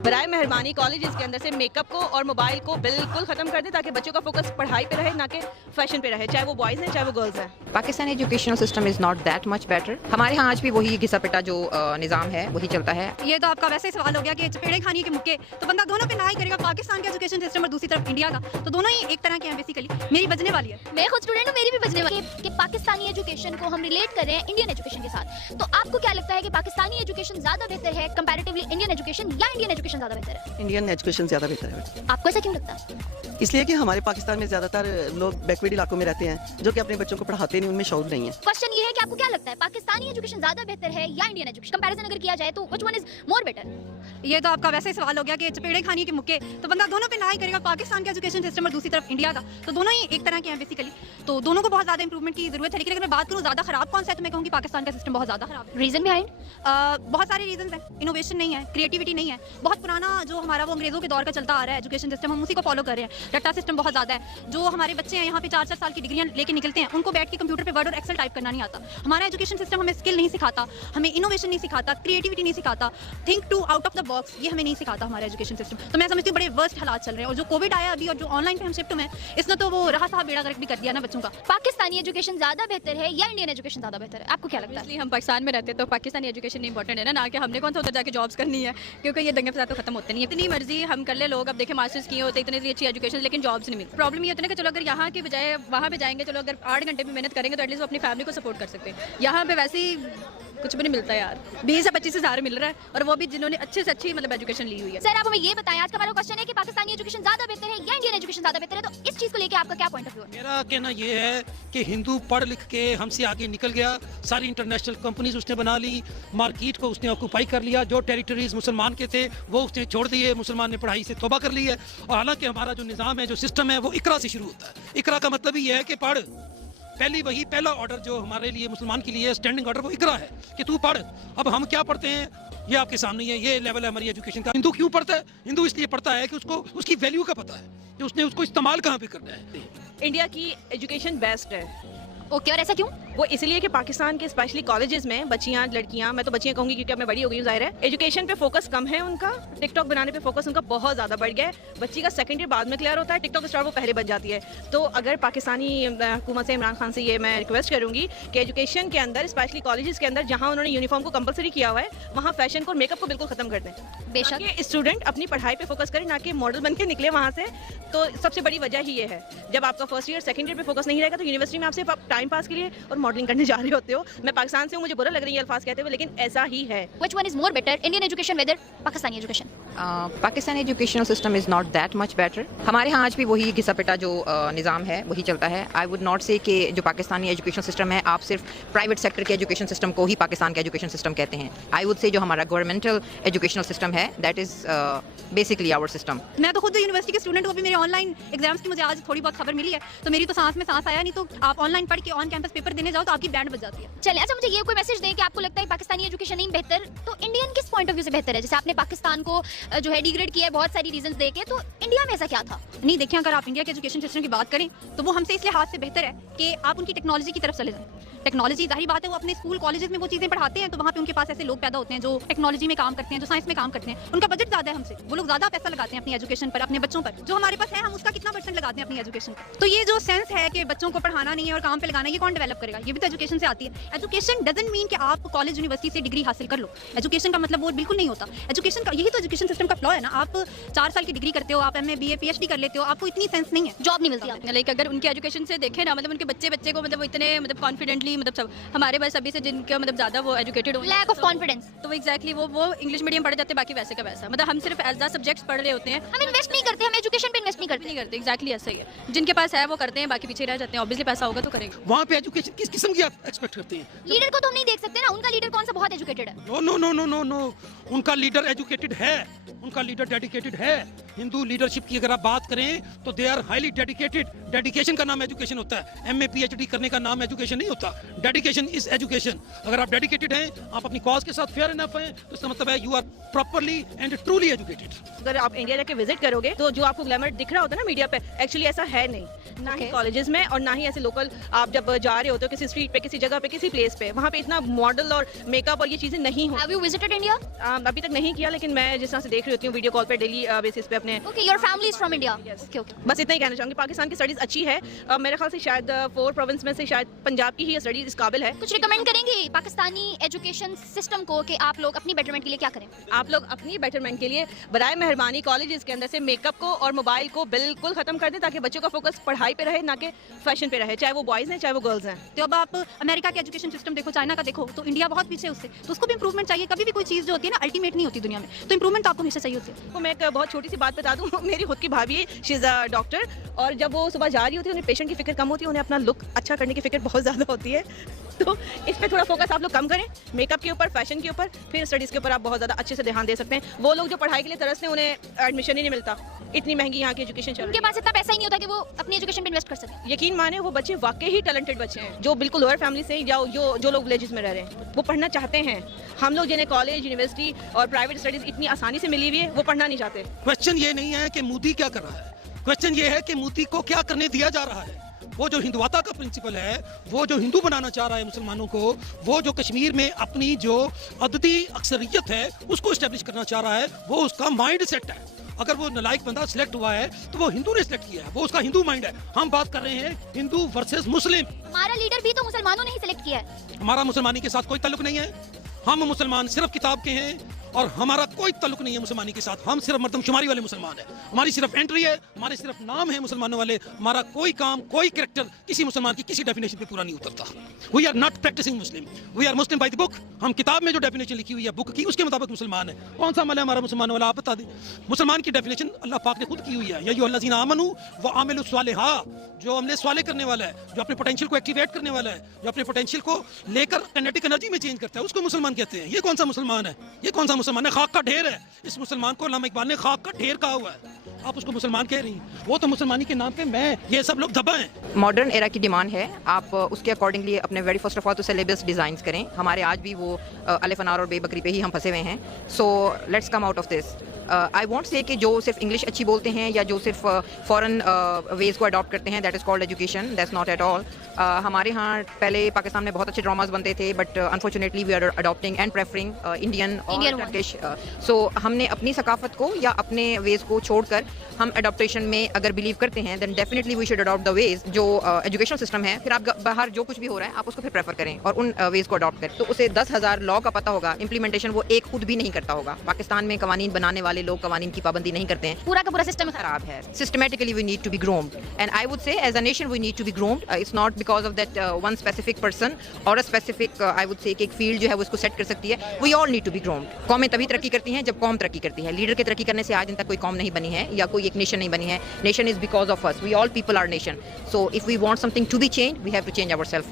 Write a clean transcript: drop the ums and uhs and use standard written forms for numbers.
बराए मेहरबानी कॉलेजेस के अंदर से मेकअप को और मोबाइल को बिल्कुल खत्म कर दे ताकि बच्चों का फोकस पढ़ाई पे रहे ना कि फैशन पे रहे, चाहे वो बॉयज हैं चाहे वो गर्ल्स हैं। Pakistani educational system is not that much better. हमारे यहाँ आज भी वही घिसा पिटा जो निज़ाम है वही चलता है। ये तो आपका वैसे ही सवाल हो गया कि चपेड़े खाने के मुक्के, तो बंदा दोनों पे ना ही करेगा, पाकिस्तान का एजुकेशन सिस्टम और दूसरी तरफ इंडिया का, तो दोनों ही एक तरह के हैं बेसिकली। मेरी बजने वाली है, मैं खुद स्टूडेंट हूँ, मेरी भी बजने वाली है कि पाकिस्तानी एजुकेशन को हम रिलेट कर रहे हैं इंडियन एजुकेशन के साथ। तो आपको क्या लगता है कि पाकिस्तानी एजुकेशन ज्यादा बेहतर है कंपैरेटिवली इंडियन एजुकेशन या इंडियन एजुकेशन ज्यादा बेहतर है? इंडियन एजुकेशन ज़्यादा बेहतर है। आपको ऐसा क्यों लगता है? इसलिए कि हमारे पाकिस्तान में ज़्यादातर लोग बैकवर्ड इलाकों में रहते हैं जो कि अपने बच्चों को पढ़ाते नहीं, उनमें शौक नहीं है। क्वेश्चन ये है कि आपको क्या लगता है पाकिस्तानी एजुकेशन ज्यादा बेहतर है या इंडियन एजुकेशन? कंपैरिजन अगर किया जाए तो which one is more better? ये तो आपका वैसे ही सवाल हो गया कि चपेड़े खाने के मुक्के, तो बंदा दोनों पे ना ही करेगा, पाकिस्तान का एजुकेशन सिस्टम और दूसरी तरफ इंडिया का, तो दोनों ही एक तरह के हैं बेसिकली। तो दोनों को बहुत ज़्यादा इंप्रूवमेंट की जरूरत है, लेकिन अगर मैं बात करूँ ज़्यादा खराब कौन सा है तो मैं कहूँगी पाकिस्तान का सिस्टम बहुत ज़्यादा खराब है। Reason behind? बहुत सारे रीजन हैं। इनोवेशन नहीं है, क्रिएटिविटी नहीं है, बहुत पुराना जो हमारा वो अंग्रेजों के दौर का चलता आ रहा है एजुकेशन सिस्टम, हम उसी को फॉलो कर रहे हैं। रट्टा सिस्टम बहुत ज़्यादा है। जो हमारे बच्चे हैं यहाँ पे 4-4 साल की डिग्रियाँ लेके निकलते हैं, उनको बैठ के कंप्यूटर पे वर्ड और एक्सेल टाइप करना नहीं आता। हमारा एजुकेशन सिस्टम हमें स्किल नहीं सिखाता, हमें इनोवेशन नहीं सिखाता, क्रिएटिविटी नहीं सिखाता, think to out of the box, ये हमें नहीं सिखाता हमारा एजुकेशन सिस्टम। तो मैं समझती हूँ बड़े वर्स्ट हालात चल रहे हैं, और जो कोविड आया अभी और जो ऑनलाइन पे हम शिफ्ट हुए हैं, इसने तो वो रहा साहब बेड़ा गर्क भी कर दिया ना बच्चों का। पाकिस्तानी एजुकेशन ज्यादा बेहतर है या इंडियन एजुकेशन ज्यादा बेहतर है? आपको क्या लगता है? इसलिए हम पाकिस्तान में रहते हैं तो पाकिस्तानी एजुकेशन इंपॉर्टेंट है ना कि हमने कौन सा उधर जाके जॉब्स करनी है, क्योंकि ये दंगे फसाद तो खत्म होते नहीं है। इतनी मर्जी हम कर ले, लोग अब देखें मास्टर्स किए होते इतनी अच्छी एजुकेशन, लेकिन जॉब्स नहीं मिलती। प्रॉब्लम ये होती है ना कि चलो अगर यहाँ की बजाय वहाँ पे जाएंगे, चलो अगर 8 घंटे भी मेहनत करेंगे तो एटलीस्ट वो अपनी फैमिली को सपोर्ट कर सकते हैं। यहाँ पे वैसे ही कुछ भी नहीं मिलता यार, 20 से 25 हज़ार मिल रहा है, और वो भी जिन्होंने अच्छे से अच्छी मतलब एजुकेशन ली हुई है। सर आप हमें ये बताएं, आज का हमारा क्वेश्चन है कि पाकिस्तानी एजुकेशन ज्यादा बेहतर है या इंडियन एजुकेशन ज्यादा बेहतर है, तो इस चीज को लेके आपका क्या पॉइंट ऑफ व्यू है? मेरा कहना ये है कि हिंदू पढ़ लिख के हमसे आगे निकल गया, सारी इंटरनेशनल कंपनीज उसने बना ली, मार्केट को उसने ऑक्यूपाई कर लिया, जो टेरिटरीज मुसलमान के थे वो उसने छोड़ दिए, मुसलमान ने पढ़ाई से तौबा कर ली है। और हालांकि हमारा जो निज़ाम है, जो सिस्टम है, वो इकरा से शुरू होता है। इकरा का मतलब ये है कि पढ़, पहला ऑर्डर जो हमारे लिए मुसलमान के लिए स्टैंडिंग ऑर्डर वो इकरा है कि तू पढ़। अब हम क्या पढ़ते हैं ये आपके सामने है, ये लेवल है हमारी एजुकेशन का। हिंदू क्यों पढ़ता है? हिंदू इसलिए पढ़ता है कि उसको उसकी वैल्यू का पता है कि उसने उसको इस्तेमाल कहाँ पे करना है। इंडिया की एजुकेशन बेस्ट है। ओके, और ऐसा क्यों? वो इसलिए कि पाकिस्तान के स्पेशली कॉलेजेस में बच्चियां, लड़कियां, मैं तो बच्चियां कहूंगी क्योंकि अब मैं बड़ी हो गई हूँ, जाहिर है, एजुकेशन पे फोकस कम है उनका, टिकटॉक बनाने पे फोकस उनका बहुत ज़्यादा बढ़ गया है। बच्ची का सेकंड ईयर बाद में क्लियर होता है, टिकटॉक स्टार वो पहले बच जाती है। तो अगर पाकिस्तानी हुकूमत से, इमरान खान से ये मैं रिक्वेस्ट करूँगी कि एजुकेशन के अंदर, स्पेशली कॉलेजेस के अंदर जहाँ उन्होंने यूनिफॉर्म को कंपलसरी किया हुआ है, वहाँ फैशन को और मेकअप को बिल्कुल खत्म कर दें। बेशक स्टूडेंट अपनी पढ़ाई पे फोकस करें, ना कि मॉडल बन के निकले वहाँ से। तो सबसे बड़ी वजह ही ये है, जब आपका फर्स्ट ईयर सेकंड ईयर पे फोकस नहीं रहेगा तो यूनिवर्सिटी में आप सिर्फ टाइम पास के लिए और मॉडलिंग करने जा रहे होते हो। मैं पाकिस्तान से हूँ, मुझे बुरा लग रही है अल्फाज कहते हुए, लेकिन ऐसा ही है। Which one is more better, Indian education whether Pakistani education? Pakistani educational system is not that much better. हमारे यहाँ आज भी वही घिसा पिटा जो निज़ाम है वही चलता है। आई वुड नॉट से कि जो पाकिस्तानी एजुकेशन सिस्टम है, आप सिर्फ प्राइवेट सेक्टर के एजुकेशन सिस्टम को ही पाकिस्तान का एजुकेशन सिस्टम कहते हैं। आई वुड से जो हमारा गवर्नमेंटल एजुकेशनल सिस्टम है that is basically our system. मैं तो खुद यूनिवर्सिटी के स्टूडेंट हूँ, अभी मेरे ऑनलाइन एग्जाम्स की मुझे आज थोड़ी बहुत खबर मिली है, तो मेरी तो सांस में सांस आया नहीं। तो आप ऑनलाइन पढ़ के ऑन कैंपस पेपर देने जाओ तो आपकी बैंड बज जाती है। चलिए, अच्छा मुझे ये कोई मैसेज दें कि आपको लगता है पाकिस्तानी एजुकेशन नहीं बेहतर, तो इंडियन किस पॉइंट ऑफ व्यू से बेहतर है? जैसे आपने पाकिस्तान को जो है डिग्रेड किया है बहुत सारी रीजंस देके, तो इंडिया में ऐसा क्या था? नहीं, देखिए अगर आप इंडिया के एजुकेशन सिस्टम की बात करें तो वो हमसे इसलिए हाथ से बेहतर है कि आप उनकी टेक्नोलॉजी की तरफ चले जाएं। टेक्नोलॉजी जाहिर बात है वो अपने स्कूल कॉलेजेस में वो चीज़ें पढ़ाते हैं, तो वहाँ पे उनके पास ऐसे लोग पैदा होते हैं जो टेक्नोलॉजी में काम करते हैं, जो साइंस में काम करते हैं। उनका बजट ज़्यादा है हमसे, वो लोग ज़्यादा पैसा लगाते हैं अपनी एजुकेशन पर, अपने बच्चों पर। जो हमारे पास है हम उसका कितना % लगाते हैं अपनी एजुकेशन पर। तो ये जो सेंस है कि बच्चों को पढ़ाना नहीं है और काम पे लगाना, ये कौन डेवलप करेगा? ये भी तो एजुकेशन से आती है। एजुकेशन डजंट मीन कि आप कॉलेज यूनिवर्सिटी से डिग्री हासिल कर लो। एजुकेशन का मतलब वो बिल्कुल नहीं होता। एजुकेशन का यही तो एजुकेशन सिस्टम का फ्लॉ है ना। आप 4 साल की डिग्री करते हो, आप MA BA PhD कर लेते हो, आपको इतनी सेंस नहीं है, जॉब नहीं मिलती आपको। लाइक अगर उनके एजुकेशन से देखें ना, मतलब उनके बच्चे को मतलब वो इतने मतलब कॉन्फिडेंटली, मतलब सब हमारे पास अभी से जिनके मतलब ज़्यादा वो एजुकेटेड हो, लैक ऑफ कॉन्फिडेंस। तो एग्जैक्टली वो इंग्लिश मीडियम पढ़ जाते हैं, बाकी वैसे का वैसा, मतलब हम सिर्फ एज द सब्जेक्ट्स पढ़ रहे होते हैं। हम इन्वेस्ट नहीं करते, हम एजुकेशन पे इन्वेस्ट नहीं नहीं करते एग्जैक्टली ऐसा ही है। जिनके पास है वो करते हैं, बाकी पीछे रह जाते हैं। ऑब्वियसली पैसा होगा तो करेंगे। वहाँ पे एजुकेशन किस किस्म की आप एक्सपेक्ट करते हैं? लीडर को तो हम नहीं देख सकते ना, उनका लीडर कौन सा बहुत एजुकेटेड है? No no no no no no, उनका लीडर एजुकेटेड है, उनका लीडर डेडिकेटेड है। हिंदू लीडरशिप की अगर आप बात करें तो they are highly dedicated. Dedication का नाम एजुकेशन होता है, एमए पीएचडी करने का नाम एजुकेशन नहीं होता। Dedication is education. अगर आप डेडिकेटेड हैं, आप अपनी कॉज के साथ फेयर इनफ हैं, तो इसका मतलब है you are properly and truly educated. अगर आप इंडिया जाके विजिट करोगे तो जो आपको ग्लैमर दिख रहा होता है ना मीडिया पे, एक्चुअली ऐसा है नहीं, ना ही कॉलेजेस में और ना ही ऐसे लोकल आप जब जा रहे होते हो किसी स्ट्रीट पे, किसी जगह पे, किसी प्लेस पे, वहाँ पे इतना मॉडल और मेकअप और ये चीजें नहीं हो। Have you visited India? अभी तक नहीं किया, लेकिन मैं जिस तरह से देख रही होती हूँ वीडियो कॉल पे डेली बेसिस पे अपने, okay, your family is from India. Okay okay. बस इतना ही कहना चाहूँगी। पाकिस्तान की स्टडीज अच्छी है, मेरे ख्याल से शायद 4 प्रोविंस में से शायद पंजाब की ही स्टडीज इस काबिल है। कुछ रिकमेंड करेंगे पाकिस्तानी एजुकेशन सिस्टम को कि आप लोग अपनी बेटरमेंट के लिए क्या करें? आप लोग अपनी बेटरमेंट के लिए बराए मेहरबानी कॉलेजेस के अंदर से मेकअप को और मोबाइल को बिल्कुल खत्म कर दें, ताकि बच्चों का फोकस पढ़ाई पे रहे, ना कि फैशन पे रहे, चाहे वो बॉयज हैं चाहे वो गर्ल्स हैं। तो अब आप अमेरिका का एजुकेशन सिस्टम देखो, चाइना का देखो, तो इंडिया बहुत पीछे है उससे, तो उसको भी इंप्रूवमेंट चाहिए। कभी भी कोई चीज़ जो होती है ना अल्टीमेट नहीं होती दुनिया में, तो इंप्रूवमेंट आपको हमेशा चाहिए होती है। तो मैं एक बहुत छोटी सी बात बता दूं, मेरी खुद की भाभी है, शी इज़ अ डॉक्टर, और जब वो सुबह जा रही होती है उन्हें पेशेंट की फिक्र कम होती है, उन्हें अपना लुक अच्छा करने की फिक्र बहुत ज़्यादा होती है। तो इस पे थोड़ा फोकस आप लोग कम करें, मेकअप के ऊपर, फैशन के ऊपर, फिर स्टडीज़ के ऊपर आप बहुत ज़्यादा अच्छे से ध्यान दे सकते हैं। वो लोग जो पढ़ाई के लिए तरसते हैं उन्हें एडमिशन ही नहीं मिलता, इतनी महंगी यहाँ की एजुकेशन चल रही उनके है। पास इतना पैसा ही नहीं होता कि वो अपनी एजुकेशन पे इन्वेस्ट कर सके। यकीन माने वो बच्चे वाकई ही टैलेंटेड बच्चे हैं, जो बिल्कुल लोअर फैमिली से या जो लोग विलेजेस में रह रहे हैं, वो पढ़ना चाहते हैं। हम लोग जिन्हें कॉलेज, यूनिवर्सिटी और प्राइवेट स्टडीज इतनी आसानी से मिली हुई है, वो पढ़ना नहीं चाहते। क्वेश्चन ये नहीं है कि मोदी क्या कर रहा है, क्वेश्चन ये है कि मोदी को क्या करने दिया जा रहा है। वो जो हिंदुवाता का प्रिंसिपल है, वो जो हिंदू बनाना चाह रहा है मुसलमानों को, वो जो कश्मीर में अपनी जो अददी अक्सरियत है उसको इस्टेब्लिश करना चाह रहा है, वो उसका माइंड सेट है। अगर वो नालायक बंदा सिलेक्ट हुआ है तो वो हिंदू ने सिलेक्ट किया है, वो उसका हिंदू माइंड है। हम बात कर रहे हैं हिंदू वर्सेस मुस्लिम। हमारा लीडर भी तो मुसलमानों ने ही सिलेक्ट किया है। हमारा मुसलमानी के साथ कोई ताल्लुक नहीं है, हम मुसलमान सिर्फ किताब के हैं और हमारा कोई ताल्लुक नहीं है मुसलमानी के साथ। हम सिर्फ मर्दमशुमारी वाले मुसलमान हैं, हमारी सिर्फ एंट्री है, हमारे सिर्फ नाम है मुसलमानों वाले। हमारा कोई काम, कोई कैरेक्टर किसी मुसलमान की किसी डेफिनेशन पे पूरा नहीं उतरता। We are not practising Muslim, we are Muslim by the book. हम किताब में जो डेफिनेशन लिखी हुई है बुक की, उसके मुताबिक मुसलमान है। कौन सा अमल है हमारा मुसलमान वाला, आप बता दें। मुसलमान की डेफिनेशन अल्लाह पाक ने खुद की हुई है, या अय्युहल्लज़ीना आमनू व आमिलुस सालिहात, जो अमले साले करने वाला है, जो अपने पोटेंशियल को एक्टिवेट करने वाला है, जो अपने पोटेंशियल को लेकर काइनेटिक एनर्जी में चेंज करता है, उसको मुसलमान कहते हैं। ये कौन सा मुसलमान है, ये कौन सा मुसलमान है? खाक का ढेर है। इस मुसलमान को अल्लामा इकबाल ने खाक का ढेर कहा हुआ है, आप उसको मुसलमान कह रही हैं। वो तो मुसलमानी के नाम पे मैं, ये सब लोग दबा हैं। मॉडर्न एरा की डिमांड है, आप उसके अकॉर्डिंगली अपने वेरी फर्स्ट ऑफ ऑल तो सिलेबस डिज़ाइन करें। हमारे आज भी वो अलिफ अनार और बेबकरी पे ही हम फंसे हुए हैं। So let's come out of this. I want से कि जो सिर्फ इंग्लिश अच्छी बोलते हैं या जो सिर्फ फॉरेन वेज को अडॉप्ट करते हैं, that is called education, that's not at all. हमारे यहाँ पहले पाकिस्तान में बहुत अच्छे ड्रामाज बनते थे, but unfortunately we are adopting and preferring Indian और टर्किश। सो हमने अपनी सकाफत को या अपने वेज को छोड़कर हम अडॉप्टेशन में अगर बिलीव करते हैं, then definitely we should adopt the ways जो एजुकेशन सिस्टम है। फिर आप बाहर जो कुछ भी हो रहा है आप उसको फिर प्रेफर करें और उन वेज को अडॉप्ट करें। तो उसे 10,000 लॉ का पता होगा, इंप्लीमेंटेशन वो एक खुद भी नहीं करता होगा। पाकिस्तान में कवानीन बनाने वाले लोग कवानीन की पाबंदी नहीं करते हैं, पूरा का पूरा सिस्टम खराब है। Systematically we need to be groomed, and I would say as a nation we need to be groomed. It's not because of that one specific person और अ स्पेसिफिक आई वुड से एक field जो है वो इसको set कर सकती है। We all need to be groomed. कौमें तभी तरक्की करती हैं जब कौम तरक्की करती है। लीडर के तरक्की करने से आज दिन तक कोई कौम नहीं बनी है या कोई एक नेशन नहीं बनी है। Nation is because of us, we all people are nation. So if we want something to be change, we have to change ourselves.